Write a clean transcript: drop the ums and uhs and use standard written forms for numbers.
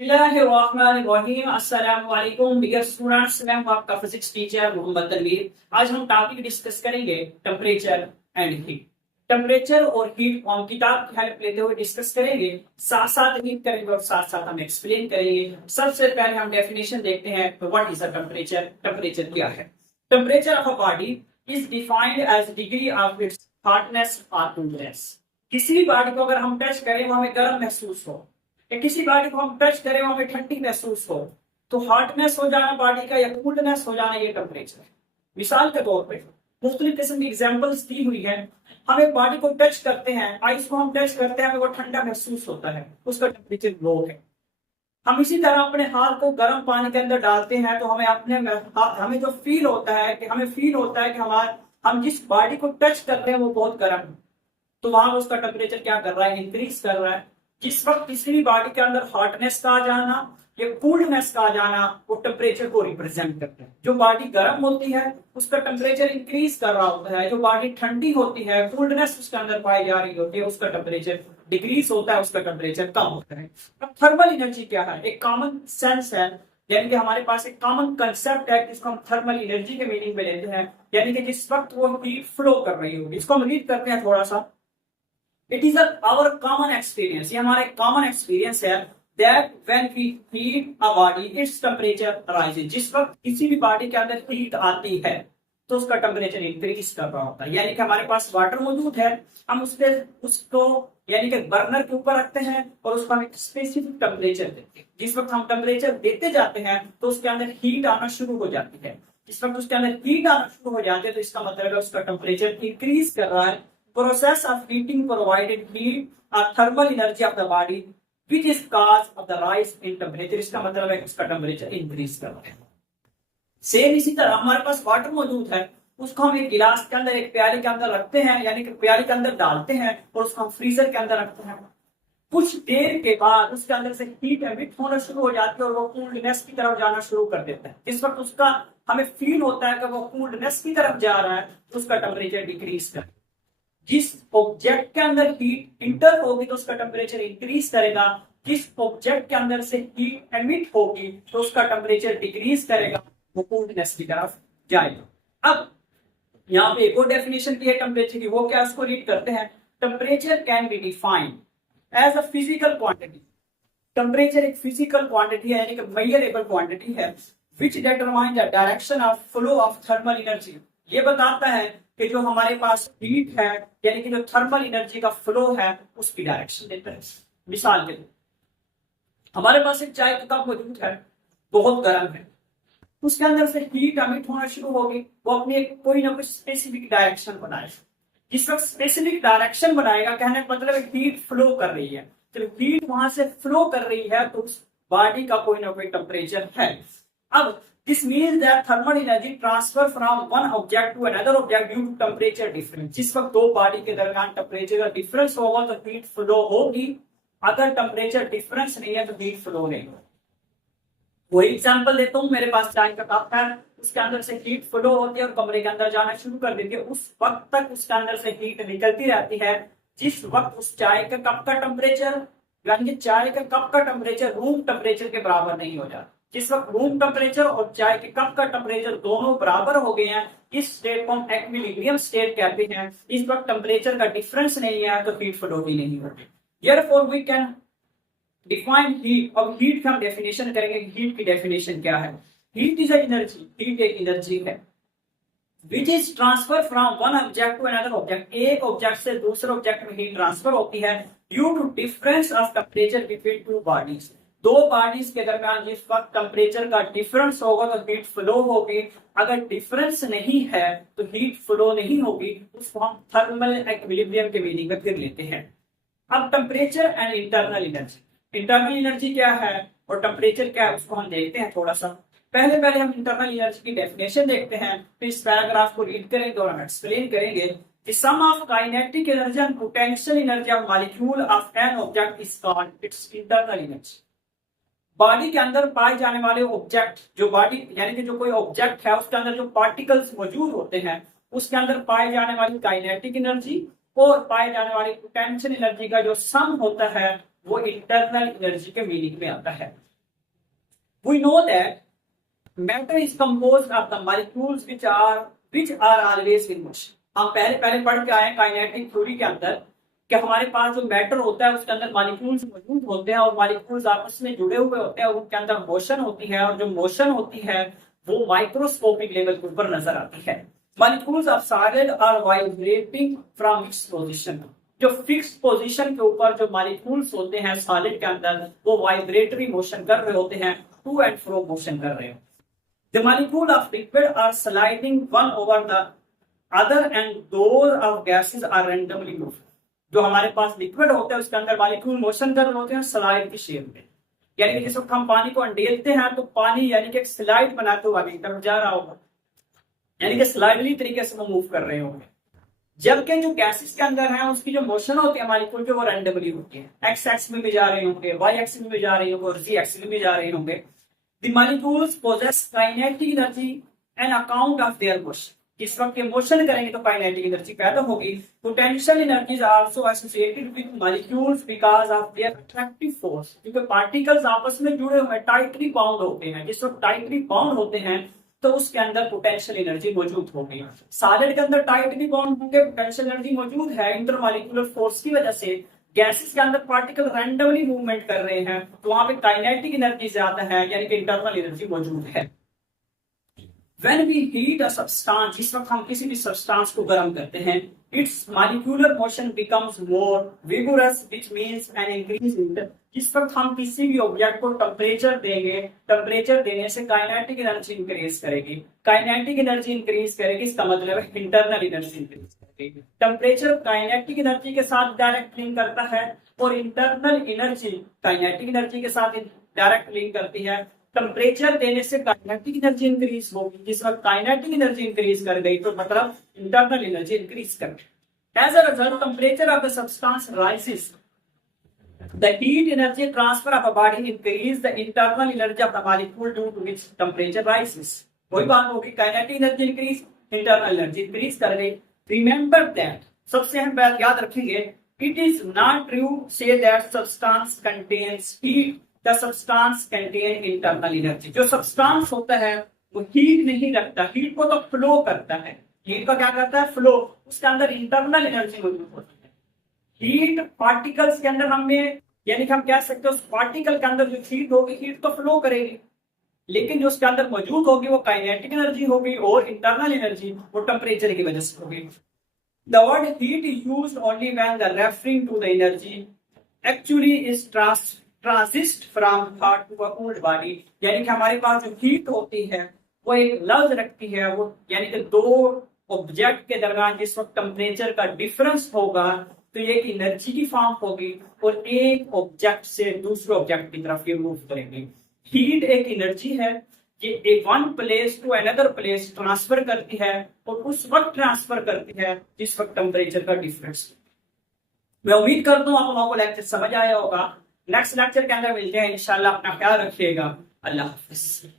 अस्सलामुअलैकुम dear students, मैं हूं आपका फिजिक्स टीचर मोहम्मद तनवीर। आज हम टॉपिक डिस्कस करेंगे टेम्परेचर एंड हीट। टेम्परेचर और हीट को हम किताब की हेल्प लेते हुए डिस्कस करेंगे, साथ साथ रीड करेंगे और साथ साथ हम एक्सप्लेन करेंगे। सबसे पहले हम डेफिनेशन देखते हैं, what is a temperature. Temperature क्या है? Temperature of a body is defined as degree of its hotness और कोल्डनेस। किसी भी बॉडी को अगर हम टच करें वो हमें गर्म महसूस हो, या किसी बॉडी को हम टच करें वहां पे ठंडी महसूस हो, तो हॉटनेस हो जाना बॉडी का या कूलनेस हो जाना, ये टेम्परेचर है। मिसाल के तौर पे मुख्तलिफ किस्म की एग्जांपल्स दी हुई है। हम एक बॉडी को टच करते हैं, आइस को हम टच करते हैं, हमें वो ठंडा महसूस होता है, उसका टेम्परेचर लो है। हम इसी तरह अपने हाथ को गर्म पानी के अंदर डालते हैं तो हमें जो फील होता है कि हम जिस बॉडी को टच कर रहे हैं वो बहुत गर्म है, तो वहां उसका टेम्परेचर क्या कर रहा है? इंक्रीज कर रहा है। जिस वक्त किसी भी बॉडी के अंदर हॉटनेस का आ जाना या कूल्डनेस का आ जाना, वो टेम्परेचर को रिप्रेजेंट करते हैं। जो बॉडी गर्म होती है उसका टेम्परेचर इंक्रीज कर रहा होता है, जो बॉडी ठंडी होती है, कूल्डनेस उसके अंदर पाई जा रही होती है, उसका टेम्परेचर डिक्रीज होता है, उसका टेम्परेचर कम होता है। अब थर्मल एनर्जी क्या है? एक कॉमन सेंस है, यानी कि हमारे पास एक कॉमन कंसेप्ट है जिसको हम थर्मल एनर्जी के मीनिंग में लेते हैं, यानी कि जिस वक्त वो हीट फ्लो कर रही होगी। इसको हम रीड करते हैं थोड़ा सा। It is our common experience, ये हमारा एक कॉमन एक्सपीरियंस है, that when we heat a body its temperature rises. जिस वक्त किसी भी बॉडी के अंदर हीट आती है तो उसका टेम्परेचर इंक्रीज कर रहा होता है। यानी कि हमारे पास वाटर मौजूद है, हम उसको यानी कि बर्नर के ऊपर रखते हैं और उसको हम एक स्पेसिफिक टेम्परेचर देते हैं। जिस वक्त हम टेम्परेचर देते जाते हैं तो उसके अंदर हीट आना शुरू हो जाती है। जिस वक्त उसके अंदर हीट आना शुरू हो जाती है तो इसका मतलब है उसका टेम्परेचर इंक्रीज कर रहा है। Process of heating provided heat or thermal energy of the body which is cause of the rise in temperature। इसका मतलब है कि उसका टेम्परेचर इंक्रीज कर रहा है। सेम इसी तरह हमारे पास वाटर मौजूद है, उसको हम एक गिलास के अंदर, एक प्याली के अंदर रखते हैं, यानी कि प्याली के अंदर डालते हैं और उसको हम फ्रीजर के अंदर रखते हैं। कुछ देर के बाद उसके अंदर से हीट एमिट होना शुरू हो जाती है और वो कूल्डनेस की तरफ जाना शुरू कर देता है। इस वक्त उसका हमें फील होता है कि वो कूल्डनेस की तरफ जा रहा है, तो उसका टेम्परेचर डिक्रीज कर। जिस ऑब्जेक्ट के अंदर हीट इंटर होगी तो उसका टेम्परेचर इंक्रीज करेगा, जिस ऑब्जेक्ट के अंदर से हीट एमिट होगी तो उसका टेम्परेचर डिक्रीज करेगा, वो कूल्डनेस की तरफ जाएगा। अब यहाँ पे एक और डेफिनेशन की है टेम्परेचर की, वो क्या? उसको रीड करते हैं। Temperature can be defined as a physical quantity. Temperature एक फिजिकल क्वांटिटी है, यानी कि मेजरेबल क्वांटिटी है, which determine the direction of flow of thermal energy. ये बताता है कि जो हमारे पास हीट है, यानी कि जो थर्मल एनर्जी का फ्लो है, उसकी डायरेक्शन देता है। मिसाल के लिए हमारे पास एक चाय का कप मौजूद है, बहुत गर्म है, उसके अंदर से हीट एमिट होना शुरू होगी, वो अपनी एक कोई ना कोई स्पेसिफिक डायरेक्शन बनाएगा। जिस वक्त स्पेसिफिक डायरेक्शन बनाएगा, कहने का मतलब हीट फ्लो कर रही है, तो हीट वहां से फ्लो कर रही है तो उस बॉडी का कोई ना कोई टेम्परेचर है। अब this means that thermal energy transfer from one object to another object due to temperature difference। जिस वक्त दो बॉडी के दरमियान टेम्परेचर का डिफरेंस होगा तो हीट फ्लो होगी, अगर टेम्परेचर डिफरेंस नहीं है तो हीट फ्लो नहीं होगी। वही एग्जांपल देता हूँ, मेरे पास चाय का कप है, उसके अंदर से हीट फ्लो होती है और कमरे के अंदर जाना शुरू कर देती है। उस वक्त तक उसके अंदर से हीट निकलती रहती है जिस वक्त उस चाय के कप का टेम्परेचर, यानी चाय के कप का टेम्परेचर रूम टेम्परेचर के बराबर नहीं हो जाता। जिस वक्त रूम टेम्परेचर और चाय के कप का टेम्परेचर दोनों बराबर हो गए हैं, इस स्टेट को हम इक्विलिब्रियम स्टेट कहते हैं। इस वक्त टेम्परेचर का डिफरेंस नहीं है तो हीट फ्लो भी नहीं होगी। Therefore we can define heat। अब हीट का हम डेफिनेशन करेंगे। हीट की डेफिनेशन क्या है? हीट इज एनर्जी, हीट एक एनर्जी है which is transfer from one object to another object. एक ऑब्जेक्ट से दूसरे ऑब्जेक्ट में हीट ट्रांसफर होती है due to difference of temperature between two bodies. दो बॉडीज के दरमियान जिस वक्त टेम्परेचर का डिफरेंस होगा तो हीट फ्लो होगी, अगर डिफरेंस नहीं है तो हीट फ्लो नहीं होगी। उसको हम थर्मल इक्विलिब्रियम के मीनिंग में फिर लेते हैं। अब temperature and internal energy. Internal energy क्या है और टेम्परेचर क्या है उसको हम देखते हैं थोड़ा सा। पहले हम इंटरनल एनर्जी की डेफिनेशन देखते हैं, फिर इस पैराग्राफ को रीड करेंगे और हम एक्सप्लेन करेंगे। The sum of kinetic energy and potential energy of molecule of an object is called its internal energy। Body के अंदर पाए जाने वाले ऑब्जेक्ट, जो बॉडी यानी कि जो कोई ऑब्जेक्ट है उसके अंदर जो पार्टिकल्स मौजूद होते हैं, उसके अंदर पाए जाने वाली काइनेटिक एनर्जी और पाए जाने वाली पोटेंशियल एनर्जी का जो सम होता है वो इंटरनल एनर्जी के मीनिंग में आता है। We know that matter is composed of the molecules which are always in motion। हम पहले पहले पढ़ के आए काइनेटिक थ्योरी के अंदर कि हमारे पास जो मैटर होता है उसके अंदर मॉलिक्यूल्स मौजूद होते हैं और मॉलिक्यूल्स आपस में जुड़े हुए होते हैं और उनके अंदर मोशन होती है और जो मोशन होती है वो माइक्रोस्कोपिक लेवल के ऊपर नजर आती है। Molecules of solid are vibrating from its position. जो फिक्स पोजीशन के ऊपर जो मॉलिक्यूल्स होते हैं सॉलिड के अंदर वो वाइब्रेटरी मोशन कर रहे होते हैं, टू एंड फ्रो मोशन कर रहे होते हैं। The molecule of liquid are sliding one over the other and those of gases are randomly moved। जो हमारे पास लिक्विड होता है उसके अंदर मॉलिक्यूल मोशन कर रहे होते हैं स्लाइड की शेप में, यानी कि जिस वक्त हम पानी को अंडेलते हैं तो पानी यानी कि एक स्लाइड बनाते हुए आगे की तरफ जा रहा होगा, यानी कि स्लाइडली तरीके से वो मूव कर रहे होंगे। जबकि जो गैसेस के अंदर है उसकी जो मोशन होती है मॉलिक्यूल जो वो रैंडमली होती है, एक्स एक्स में भी जा रहे होंगे, वाई एक्स में भी जा रहे होंगे और जी एक्स में भी जा रहे होंगे। The molecules possess kinetic energy and account of their motion। जिस वक्त ये मोशन करेंगे तो काइनेटिक एनर्जी पैदा होगी। Potential energy is also associated with molecules because of their attractive force. क्योंकि पार्टिकल्स आपस में जुड़े हुए टाइटली बाउंड होते हैं, जिस वक्त टाइटली बाउंड होते हैं तो उसके अंदर पोटेंशियल एनर्जी मौजूद होगी। सॉलिड के अंदर टाइटली बाउंड होंगे, पोटेंशियल एनर्जी मौजूद है इंटरमॉलिक्यूलर फोर्स की वजह से। गैसेस के अंदर पार्टिकल रैंडमली मूवमेंट कर रहे हैं तो वहां पे काइनेटिक एनर्जी ज्यादा है, यानी कि इंटरनल एनर्जी मौजूद है। When we heat a substance, जिस वक्त हम किसी भी सब्सटेंस को गर्म करते हैं, its molecular motion becomes more vigorous, which means an increase in। जिस वक्त हम किसी भी ऑब्जेक्ट को टेम्परेचर देंगे, टेम्परेचर देने से काइनेटिक एनर्जी इंक्रीज करेगी। काइनेटिक एनर्जी इंक्रीज करेगी, इसका मतलब है इंटरनल एनर्जी इंक्रीज करेगी। टेम्परेचर काइनेटिक एनर्जी के साथ डायरेक्ट लिंक करता है और इंटरनल एनर्जी काइनेटिक एनर्जी के साथ डायरेक्ट लिंक करती है। टेम्परेचर देने से काइनेटिक एनर्जी इंक्रीज होगी, जिस वक्त काइनेटिक एनर्जी इंक्रीज कर गई तो मतलब इंटरनल एनर्जी इंक्रीज कर गई। As a result temperature of the substance rises, the heat energy transfer of a body increase the internal energy of the molecule due to which temperature rises. वही बात होगी, kinetic energy increase, internal energy increase कर गई। Remember that, सबसे अहम बात याद रखेंगे, it is not true say that substance contains heat, the substance contain internal energy. जो सब्सटेंस होता है वो हीट नहीं रखता, हीट को तो फ्लो करता है। हीट का क्या करता है? फ्लो। उसके अंदर इंटरनल एनर्जी मौजूद होती है। हीट पार्टिकल्स के अंदर हमें, यानी कि हम कह सकते हैं उस पार्टिकल के अंदर जो हीट होगी, हीट तो फ्लो करेगी, लेकिन जो उसके अंदर मौजूद होगी वो काइनेटिक एनर्जी होगी और इंटरनल एनर्जी वो टेम्परेचर की वजह से होगी। The word heat is used only when the referring to the energy actually is transits from hot to a cold body. यानी कि हमारे पास जो हीट होती है वो एक लफ्ज रखती है, वो यानी कि दो ऑब्जेक्ट के दरमियान जिस वक्त टेम्परेचर का डिफरेंस होगा तो ये एनर्जी की फॉर्म होगी और एक ऑब्जेक्ट से दूसरे ऑब्जेक्ट की तरफ ये मूव करेंगे। हीट एक एनर्जी है, ये one place to another place transfer करती है और उस वक्त ट्रांसफर करती है जिस वक्त टेम्परेचर का डिफरेंस। मैं उम्मीद करता हूँ आप लोगों को लेक्चर समझ आया होगा। नेक्स्ट लेक्चर के अंदर मिलते हैं इंशाल्लाह। अपना ख्याल रखिएगा। अल्लाह हाफिज।